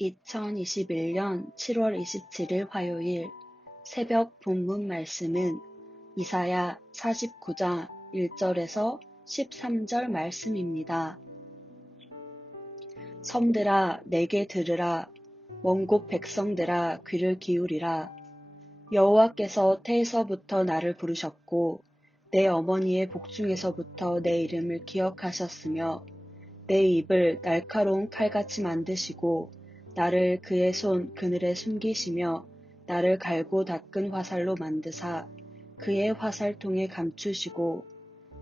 2021년 7월 27일 화요일 새벽 본문 말씀은 이사야 49장 1절에서 13절 말씀입니다. 섬들아 내게 들으라. 먼 곳 백성들아 귀를 기울이라. 여호와께서 태에서부터 나를 부르셨고 내 어머니의 복중에서부터 내 이름을 기억하셨으며 내 입을 날카로운 칼같이 만드시고 나를 그의 손 그늘에 숨기시며 나를 갈고 닦은 화살로 만드사 그의 화살통에 감추시고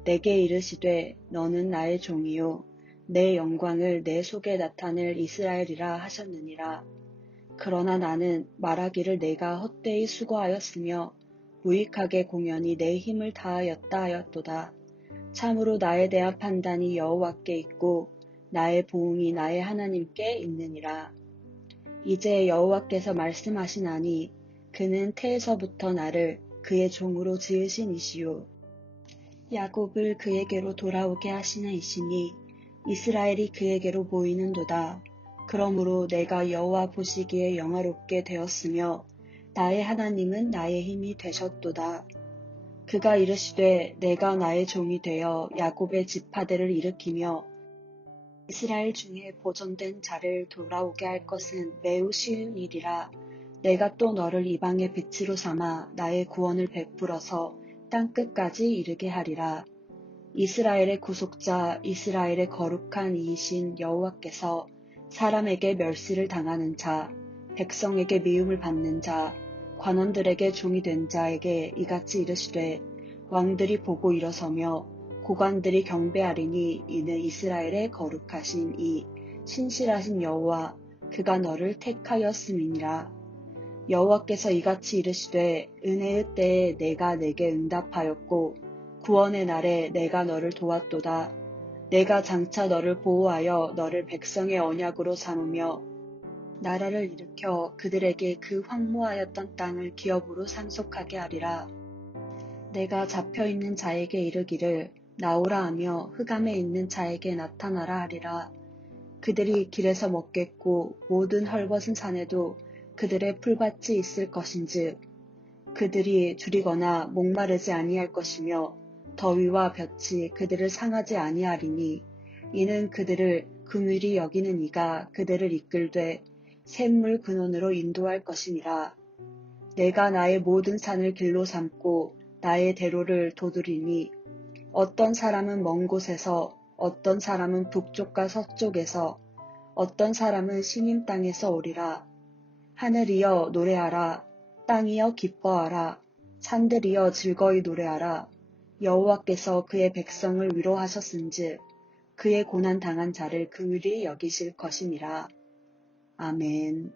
내게 이르시되 너는 나의 종이요 내 영광을 내 속에 나타낼 이스라엘이라 하셨느니라. 그러나 나는 말하기를 내가 헛되이 수고하였으며 무익하게 공연히 내 힘을 다하였다 하였도다. 참으로 나에 대한 판단이 여호와께 있고 나의 보응이 나의 하나님께 있느니라. 이제 여호와께서 말씀하시나니 그는 태에서부터 나를 그의 종으로 지으신 이시요 야곱을 그에게로 돌아오게 하시는 이시니 이스라엘이 그에게로 보이는도다. 그러므로 내가 여호와 보시기에 영화롭게 되었으며 나의 하나님은 나의 힘이 되셨도다. 그가 이르시되 내가 나의 종이 되어 야곱의 지파들을 일으키며 이스라엘 중에 보존된 자를 돌아오게 할 것은 매우 쉬운 일이라. 내가 또 너를 이방의 빛으로 삼아 나의 구원을 베풀어서 땅끝까지 이르게 하리라. 이스라엘의 구속자 이스라엘의 거룩한 이이신 여호와께서 사람에게 멸시를 당하는 자, 백성에게 미움을 받는 자, 관원들에게 종이 된 자에게 이같이 이르시되 왕들이 보고 일어서며 고관들이 경배하리니 이는 이스라엘의 거룩하신 이 신실하신 여호와 그가 너를 택하였음이니라. 여호와께서 이같이 이르시되 은혜의 때에 내가 내게 응답하였고 구원의 날에 내가 너를 도왔도다. 내가 장차 너를 보호하여 너를 백성의 언약으로 삼으며 나라를 일으켜 그들에게 그 황무하였던 땅을 기업으로 상속하게 하리라. 내가 잡혀있는 자에게 이르기를 나오라 하며 흑암에 있는 자에게 나타나라 하리라. 그들이 길에서 먹겠고 모든 헐벗은 산에도 그들의 풀밭이 있을 것인즉 그들이 줄이거나 목마르지 아니할 것이며 더위와 볕이 그들을 상하지 아니하리니 이는 그들을 긍휼히 여기는 이가 그들을 이끌되 샘물 근원으로 인도할 것이니라. 내가 나의 모든 산을 길로 삼고 나의 대로를 도두리니 어떤 사람은 먼 곳에서 어떤 사람은 북쪽과 서쪽에서 어떤 사람은 시님 땅에서 오리라. 하늘이여 노래하라. 땅이여 기뻐하라. 산들이여 즐거이 노래하라. 여호와께서 그의 백성을 위로하셨은즉 그의 고난 당한 자를 긍휼히 여기실 것이니라. 아멘.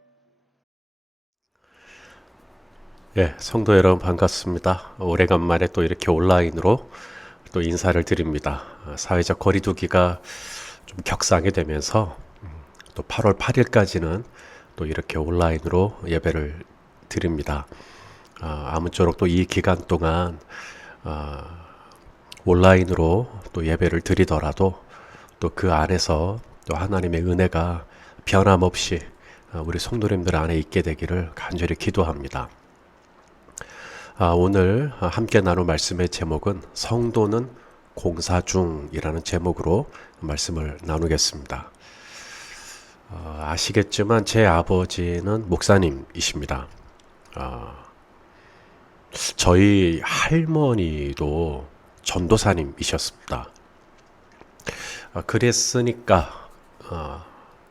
예, 성도 여러분 반갑습니다. 오래간만에 또 이렇게 온라인으로 또 인사를 드립니다. 사회적 거리두기가 좀 격상이 되면서 또 8월 8일까지는 또 이렇게 온라인으로 예배를 드립니다. 아무쪼록 또 이 기간 동안 온라인으로 또 예배를 드리더라도 또 그 안에서 또 하나님의 은혜가 변함없이 우리 성도님들 안에 있게 되기를 간절히 기도합니다. 오늘 함께 나눌 말씀의 제목은 성도는 공사 중이라는 제목으로 말씀을 나누겠습니다. 아시겠지만 제 아버지는 목사님이십니다. 저희 할머니도 전도사님이셨습니다.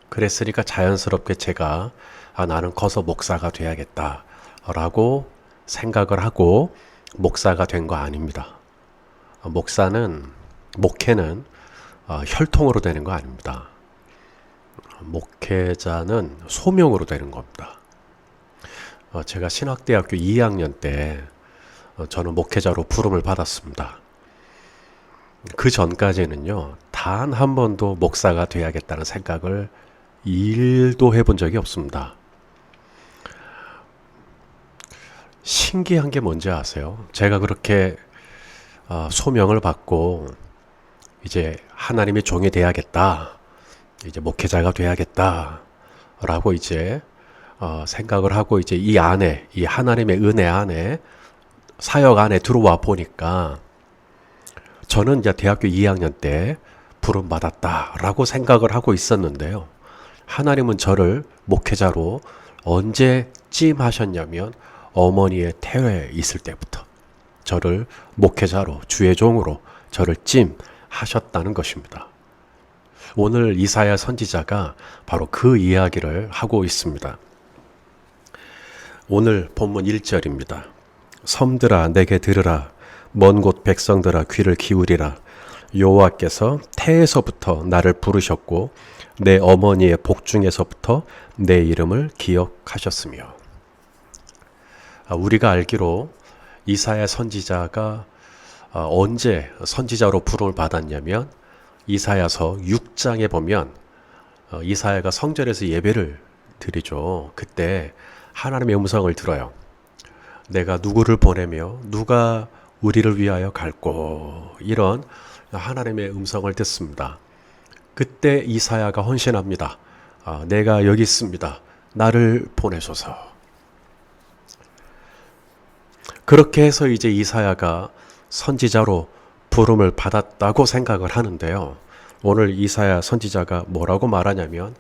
그랬으니까 자연스럽게 제가 나는 커서 목사가 돼야겠다라고 생각을 하고 목사가 된 거 아닙니다. 목회는 혈통으로 되는 거 아닙니다. 목회자는 소명으로 되는 겁니다. 제가 신학대학교 2학년 때 저는 목회자로 부름을 받았습니다. 그 전까지는요, 단 한 번도 목사가 돼야겠다는 생각을 1도 해본 적이 없습니다. 신기한 게 뭔지 아세요? 제가 그렇게 소명을 받고 이제 하나님의 종이 돼야겠다, 이제 목회자가 돼야겠다 라고 이제 생각을 하고 이제 이 안에, 이 하나님의 은혜 안에, 사역 안에 들어와 보니까 저는 이제 대학교 2학년 때 부름 받았다라고 생각을 하고 있었는데요. 하나님은 저를 목회자로 언제 찜하셨냐면 어머니의 태회에 있을 때부터 저를 목회자로, 주의 종으로 저를 찜하셨다는 것입니다. 오늘 이사야 선지자가 바로 그 이야기를 하고 있습니다. 오늘 본문 1절입니다. 섬들아 내게 들으라. 먼 곳 백성들아 귀를 기울이라. 여호와께서 태에서부터 나를 부르셨고 내 어머니의 복중에서부터 내 이름을 기억하셨으며. 우리가 알기로 이사야 선지자가 언제 선지자로 부름을 받았냐면 이사야서 6장에 보면 이사야가 성전에서 예배를 드리죠. 그때 하나님의 음성을 들어요. 내가 누구를 보내며 누가 우리를 위하여 갈꼬, 이런 하나님의 음성을 듣습니다. 그때 이사야가 헌신합니다. 내가 여기 있습니다. 나를 보내소서. 그렇게 해서 이제 이사야가 선지자로 부름을 받았다고 생각을 하는데요. 오늘 이사야 선지자가 뭐라고 말하냐면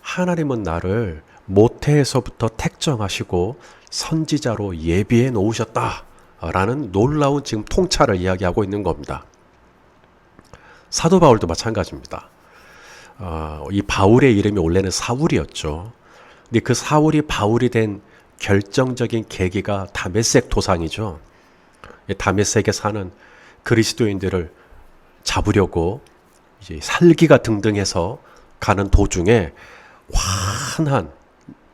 하나님은 나를 모태에서부터 택정하시고 선지자로 예비해 놓으셨다라는 놀라운 지금 통찰을 이야기하고 있는 겁니다. 사도 바울도 마찬가지입니다. 이 바울의 이름이 원래는 사울이었죠. 근데 그 사울이 바울이 된 결정적인 계기가 다메섹 도상이죠. 다메섹에 사는 그리스도인들을 잡으려고 이제 살기가 등등해서 가는 도중에 환한,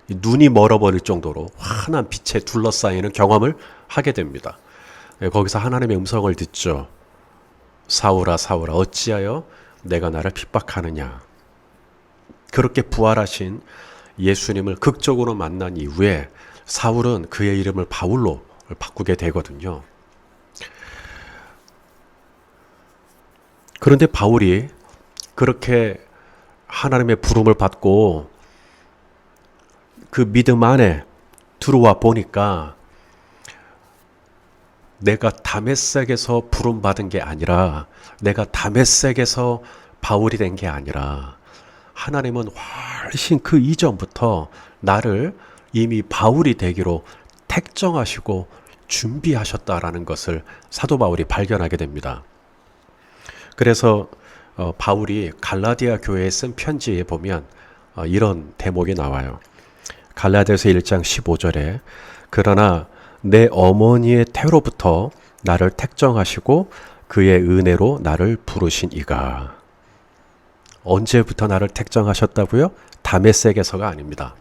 눈이 멀어버릴 정도로 환한 빛에 둘러싸이는 경험을 하게 됩니다. 거기서 하나님의 음성을 듣죠. 사울아 사울아 어찌하여 내가 나를 핍박하느냐. 그렇게 부활하신 예수님을 극적으로 만난 이후에 사울은 그의 이름을 바울로 바꾸게 되거든요. 그런데 바울이 그렇게 하나님의 부름을 받고 그 믿음 안에 들어와 보니까 내가 다메섹에서 부름받은 게 아니라, 내가 다메섹에서 바울이 된 게 아니라 하나님은 훨씬 그 이전부터 나를 이미 바울이 되기로 택정하시고 준비하셨다라는 것을 사도 바울이 발견하게 됩니다. 그래서 바울이 갈라디아 교회에 쓴 편지에 보면 이런 대목이 나와요. 갈라디아서 1장 15절에 그러나 내 어머니의 태로부터 나를 택정하시고 그의 은혜로 나를 부르신 이가. 언제부터 나를 택정하셨다고요? 다메섹에서가 아닙니다.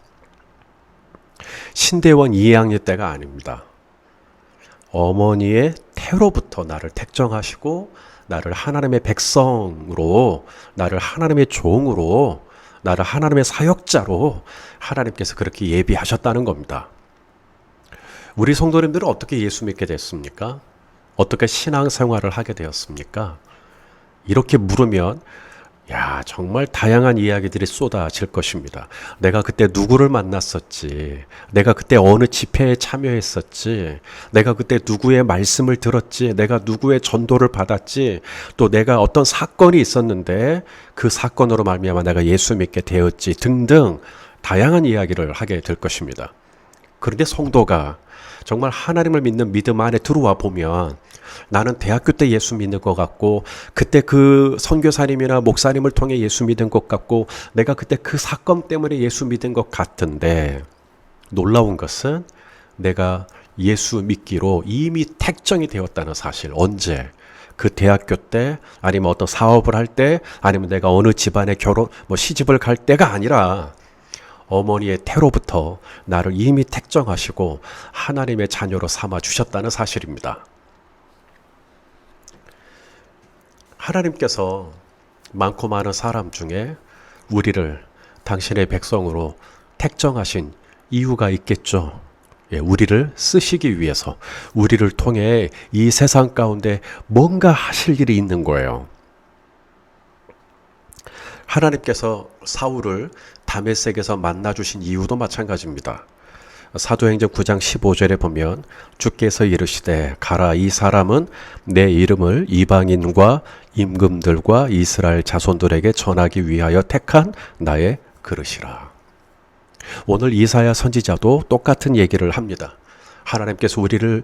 신대원 2학년 때가 아닙니다. 어머니의 태로부터 나를 택정하시고 나를 하나님의 백성으로, 나를 하나님의 종으로, 나를 하나님의 사역자로 하나님께서 그렇게 예비하셨다는 겁니다. 우리 성도님들은 어떻게 예수 믿게 됐습니까? 어떻게 신앙생활을 하게 되었습니까? 이렇게 물으면 정말 다양한 이야기들이 쏟아질 것입니다. 내가 그때 누구를 만났었지, 내가 그때 어느 집회에 참여했었지, 내가 그때 누구의 말씀을 들었지, 내가 누구의 전도를 받았지, 또 내가 어떤 사건이 있었는데 그 사건으로 말미암아 내가 예수 믿게 되었지 등등 다양한 이야기를 하게 될 것입니다. 그런데 성도가 정말 하나님을 믿는 믿음 안에 들어와 보면 나는 대학교 때 예수 믿는 것 같고, 그때 그 선교사님이나 목사님을 통해 예수 믿은 것 같고, 내가 그때 그 사건 때문에 예수 믿은 것 같은데, 놀라운 것은 내가 예수 믿기로 이미 택정이 되었다는 사실. 언제? 그 대학교 때, 아니면 어떤 사업을 할 때, 아니면 내가 어느 집안에 시집을 갈 때가 아니라 어머니의 태로부터 나를 이미 택정하시고 하나님의 자녀로 삼아 주셨다는 사실입니다. 하나님께서 많고 많은 사람 중에 우리를 당신의 백성으로 택정하신 이유가 있겠죠. 우리를 쓰시기 위해서, 우리를 통해 이 세상 가운데 뭔가 하실 일이 있는 거예요. 하나님께서 사울을 다메섹에서 만나주신 이유도 마찬가지입니다. 사도행전 9장 15절에 보면 주께서 이르시되 가라, 이 사람은 내 이름을 이방인과 임금들과 이스라엘 자손들에게 전하기 위하여 택한 나의 그릇이라. 오늘 이사야 선지자도 똑같은 얘기를 합니다. 하나님께서 우리를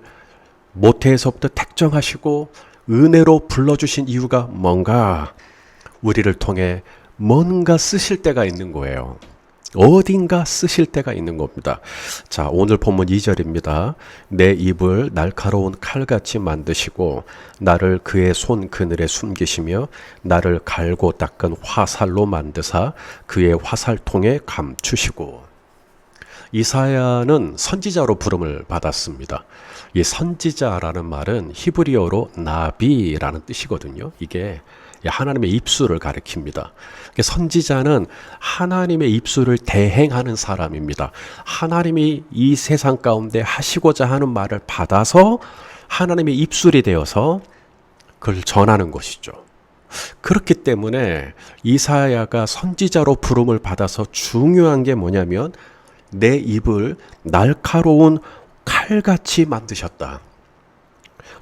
모태에서부터 택정하시고 은혜로 불러주신 이유가 뭔가? 우리를 통해 뭔가 쓰실 때가 있는 거예요. 어딘가 쓰실 때가 있는 겁니다. 자, 오늘 본문 2절입니다. 내 입을 날카로운 칼같이 만드시고 나를 그의 손 그늘에 숨기시며 나를 갈고 닦은 화살로 만드사 그의 화살통에 감추시고. 이사야는 선지자로 부름을 받았습니다. 이 선지자라는 말은 히브리어로 나비라는 뜻이거든요. 이게 하나님의 입술을 가리킵니다. 선지자는 하나님의 입술을 대행하는 사람입니다. 하나님이 이 세상 가운데 하시고자 하는 말을 받아서 하나님의 입술이 되어서 그걸 전하는 것이죠. 그렇기 때문에 이사야가 선지자로 부름을 받아서 중요한 게 뭐냐면 내 입을 날카로운 칼같이 만드셨다.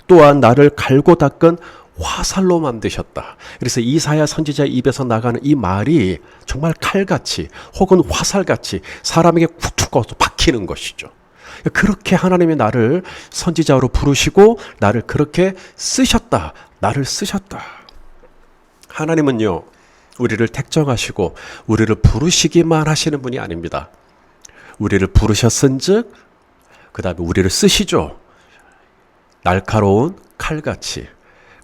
또한 나를 갈고 닦은 화살로 만드셨다. 그래서 이사야 선지자의 입에서 나가는 이 말이 정말 칼같이 혹은 화살같이 사람에게 쿡툭 꺼서 박히는 것이죠. 그렇게 하나님이 나를 선지자로 부르시고 나를 그렇게 쓰셨다. 나를 쓰셨다. 하나님은요, 우리를 택정하시고 우리를 부르시기만 하시는 분이 아닙니다. 우리를 부르셨은즉 그 다음에 우리를 쓰시죠. 날카로운 칼같이,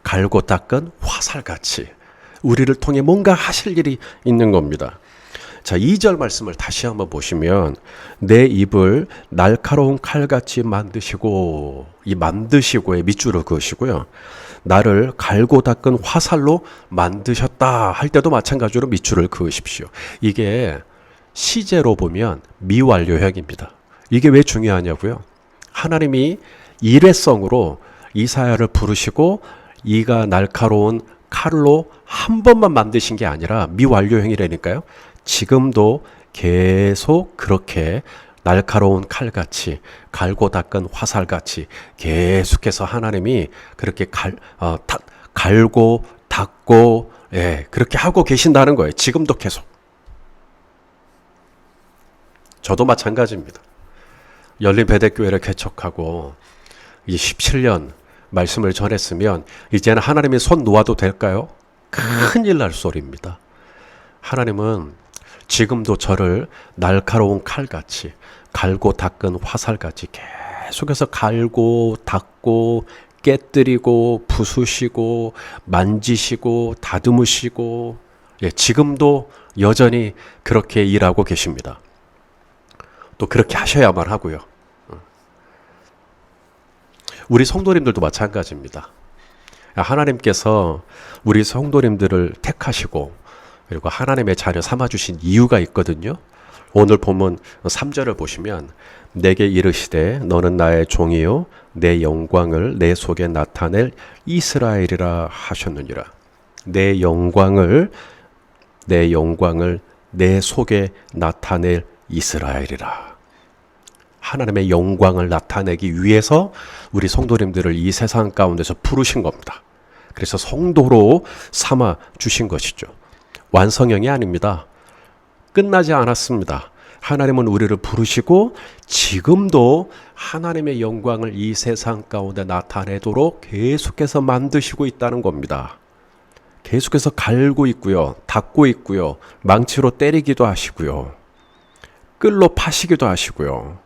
갈고 닦은 화살같이 우리를 통해 뭔가 하실 일이 있는 겁니다. 자, 2절 말씀을 다시 한번 보시면 내 입을 날카로운 칼같이 만드시고, 이 만드시고에 밑줄을 그으시고요. 나를 갈고 닦은 화살로 만드셨다 할 때도 마찬가지로 밑줄을 그으십시오. 이게 시제로 보면 미완료형입니다. 이게 왜 중요하냐고요? 하나님이 일회성으로 이사야를 부르시고 이가 날카로운 칼로 한 번만 만드신 게 아니라 미완료형이라니까요. 지금도 계속 그렇게 날카로운 칼같이 갈고 닦은 화살같이 계속해서 하나님이 그렇게 갈고 닦고 그렇게 하고 계신다는 거예요. 지금도 계속. 저도 마찬가지입니다. 열린 배대교회를 개척하고 이제 17년 말씀을 전했으면 이제는 하나님이 손 놓아도 될까요? 큰일 날 소리입니다. 하나님은 지금도 저를 날카로운 칼같이 갈고 닦은 화살같이 계속해서 갈고 닦고 깨뜨리고 부수시고 만지시고 다듬으시고 지금도 여전히 그렇게 일하고 계십니다. 또 그렇게 하셔야만 하고요. 우리 성도님들도 마찬가지입니다. 하나님께서 우리 성도님들을 택하시고 그리고 하나님의 자녀 삼아주신 이유가 있거든요. 오늘 본문 3절을 보시면 내게 이르시되 너는 나의 종이요 내 영광을 내 속에 나타낼 이스라엘이라 하셨느니라. 내 영광을 내 속에 나타낼 이스라엘이라. 하나님의 영광을 나타내기 위해서 우리 성도님들을 이 세상 가운데서 부르신 겁니다. 그래서 성도로 삼아 주신 것이죠. 완성형이 아닙니다. 끝나지 않았습니다. 하나님은 우리를 부르시고 지금도 하나님의 영광을 이 세상 가운데 나타내도록 계속해서 만드시고 있다는 겁니다. 계속해서 갈고 있고요. 닦고 있고요. 망치로 때리기도 하시고요. 끌로 파시기도 하시고요.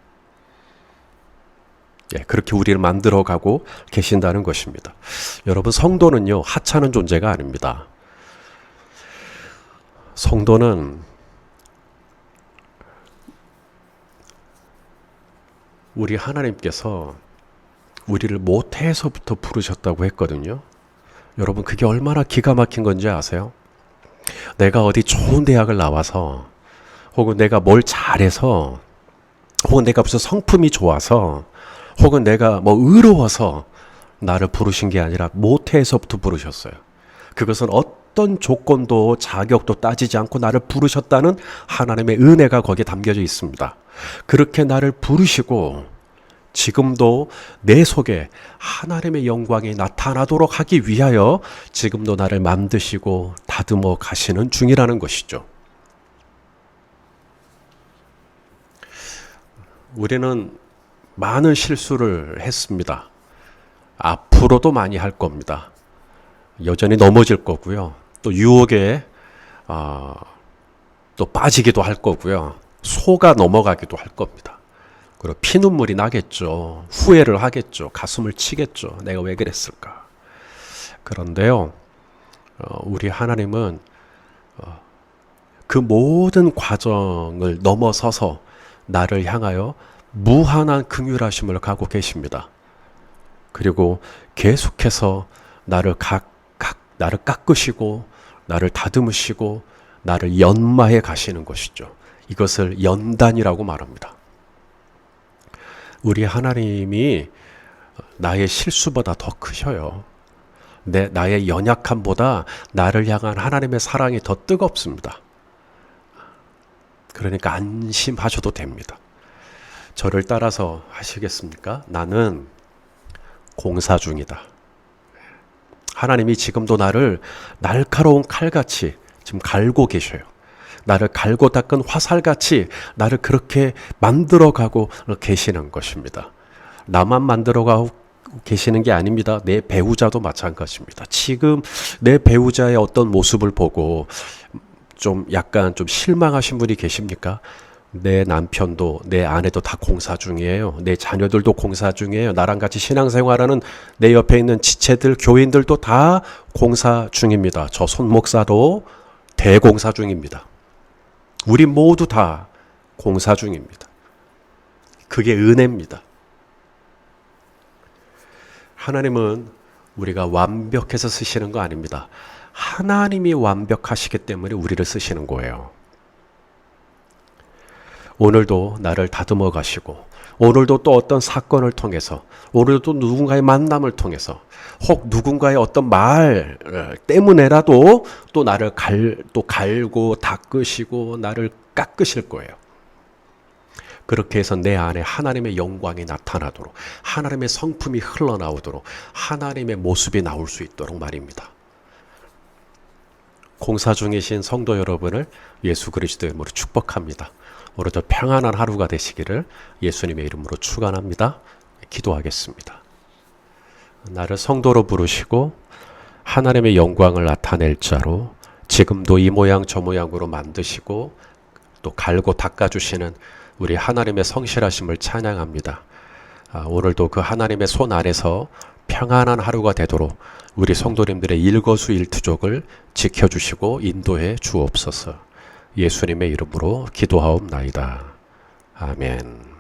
그렇게 우리를 만들어가고 계신다는 것입니다. 여러분, 성도는요, 하찮은 존재가 아닙니다. 성도는 우리 하나님께서 우리를 모태에서부터 부르셨다고 했거든요. 여러분, 그게 얼마나 기가 막힌 건지 아세요? 내가 어디 좋은 대학을 나와서 혹은 내가 뭘 잘해서 혹은 내가 무슨 성품이 좋아서 혹은 내가 의로워서 나를 부르신 게 아니라 모태에서부터 부르셨어요. 그것은 어떤 조건도 자격도 따지지 않고 나를 부르셨다는 하나님의 은혜가 거기에 담겨져 있습니다. 그렇게 나를 부르시고 지금도 내 속에 하나님의 영광이 나타나도록 하기 위하여 지금도 나를 만드시고 다듬어 가시는 중이라는 것이죠. 우리는 많은 실수를 했습니다. 앞으로도 많이 할 겁니다. 여전히 넘어질 거고요. 또 유혹에 또 빠지기도 할 거고요. 속아 넘어가기도 할 겁니다. 그리고 피눈물이 나겠죠. 후회를 하겠죠. 가슴을 치겠죠. 내가 왜 그랬을까? 그런데요, 우리 하나님은 그 모든 과정을 넘어서서 나를 향하여 무한한 긍휼하심을 갖고 계십니다. 그리고 계속해서 나를 깎으시고 나를 다듬으시고 나를 연마해 가시는 것이죠. 이것을 연단이라고 말합니다. 우리 하나님이 나의 실수보다 더 크셔요. 나의 연약함보다 나를 향한 하나님의 사랑이 더 뜨겁습니다. 그러니까 안심하셔도 됩니다. 저를 따라서 하시겠습니까? 나는 공사 중이다. 하나님이 지금도 나를 날카로운 칼같이 지금 갈고 계셔요. 나를 갈고 닦은 화살같이 나를 그렇게 만들어가고 계시는 것입니다. 나만 만들어가고 계시는 게 아닙니다. 내 배우자도 마찬가지입니다. 지금 내 배우자의 어떤 모습을 보고 좀 약간 좀 실망하신 분이 계십니까? 내 남편도 내 아내도 다 공사 중이에요. 내 자녀들도 공사 중이에요. 나랑 같이 신앙생활하는 내 옆에 있는 지체들, 교인들도 다 공사 중입니다. 저 손 목사도 대공사 중입니다. 우리 모두 다 공사 중입니다. 그게 은혜입니다. 하나님은 우리가 완벽해서 쓰시는 거 아닙니다. 하나님이 완벽하시기 때문에 우리를 쓰시는 거예요. 오늘도 나를 다듬어 가시고 오늘도 또 어떤 사건을 통해서 오늘도 또 누군가의 만남을 통해서 혹 누군가의 어떤 말 때문에라도 또 나를 갈고 닦으시고 나를 깎으실 거예요. 그렇게 해서 내 안에 하나님의 영광이 나타나도록 하나님의 성품이 흘러나오도록 하나님의 모습이 나올 수 있도록 말입니다. 공사 중이신 성도 여러분을 예수 그리스도의 이름으로 축복합니다. 오늘도 평안한 하루가 되시기를 예수님의 이름으로 축원합니다. 기도하겠습니다. 나를 성도로 부르시고 하나님의 영광을 나타낼 자로 지금도 이 모양 저 모양으로 만드시고 또 갈고 닦아주시는 우리 하나님의 성실하심을 찬양합니다. 오늘도 그 하나님의 손 아래서 평안한 하루가 되도록 우리 성도님들의 일거수일투족을 지켜주시고 인도해 주옵소서. 예수님의 이름으로 기도하옵나이다. 아멘.